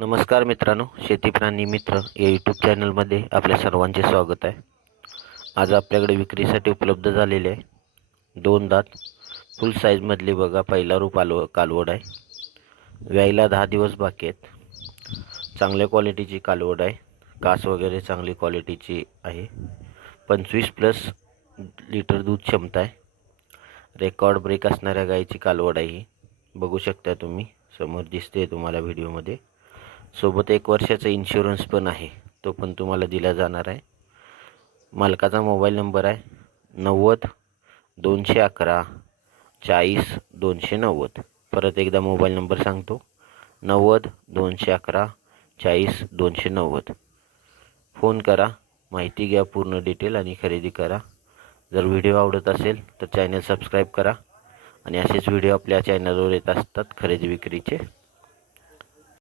नमस्कार मित्रांनो शेती प्राणी मित्र या यूट्यूब चॅनलमध्ये आपल्या सर्वांचे स्वागत आहे. आज आपल्याकडे विक्रीसाठी उपलब्ध झालेले आहे दोन दात फुल साईजमधली बघा पहिला रूप आलो कालवड आहे. व्यायला दहा दिवस बाकी आहेत. चांगल्या क्वालिटीची कालवड आहे. कास वगैरे चांगली क्वालिटीची आहे. पंचवीस प्लस लिटर दूध क्षमता आहे. रेकॉर्ड ब्रेक असणाऱ्या गाईची कालवड आहे ही. बघू शकता तुम्ही. समोर दिसते तुम्हाला व्हिडिओमध्ये सोबत एक वर्षाचा इन्शुरन्स पण आहे. तो पण तुम्हाला दिला जाणार आहे. मालकाचा मोबाईल नंबर आहे. नव्वद दोनशे अकरा चाळीस दोनशे नव्वद. परत एकदा मोबाईल नंबर सांगतो. नव्वद दोनशे अकरा चाळीस दोनशे नव्वद. फोन करा. माहिती घ्या पूर्ण डिटेल आणि खरेदी करा. जर व्हिडिओ आवडत असेल तर चॅनल सबस्क्राईब करा. आणि असेच व्हिडिओ आपल्या चॅनलवर येत असतात खरेदी विक्रीचे.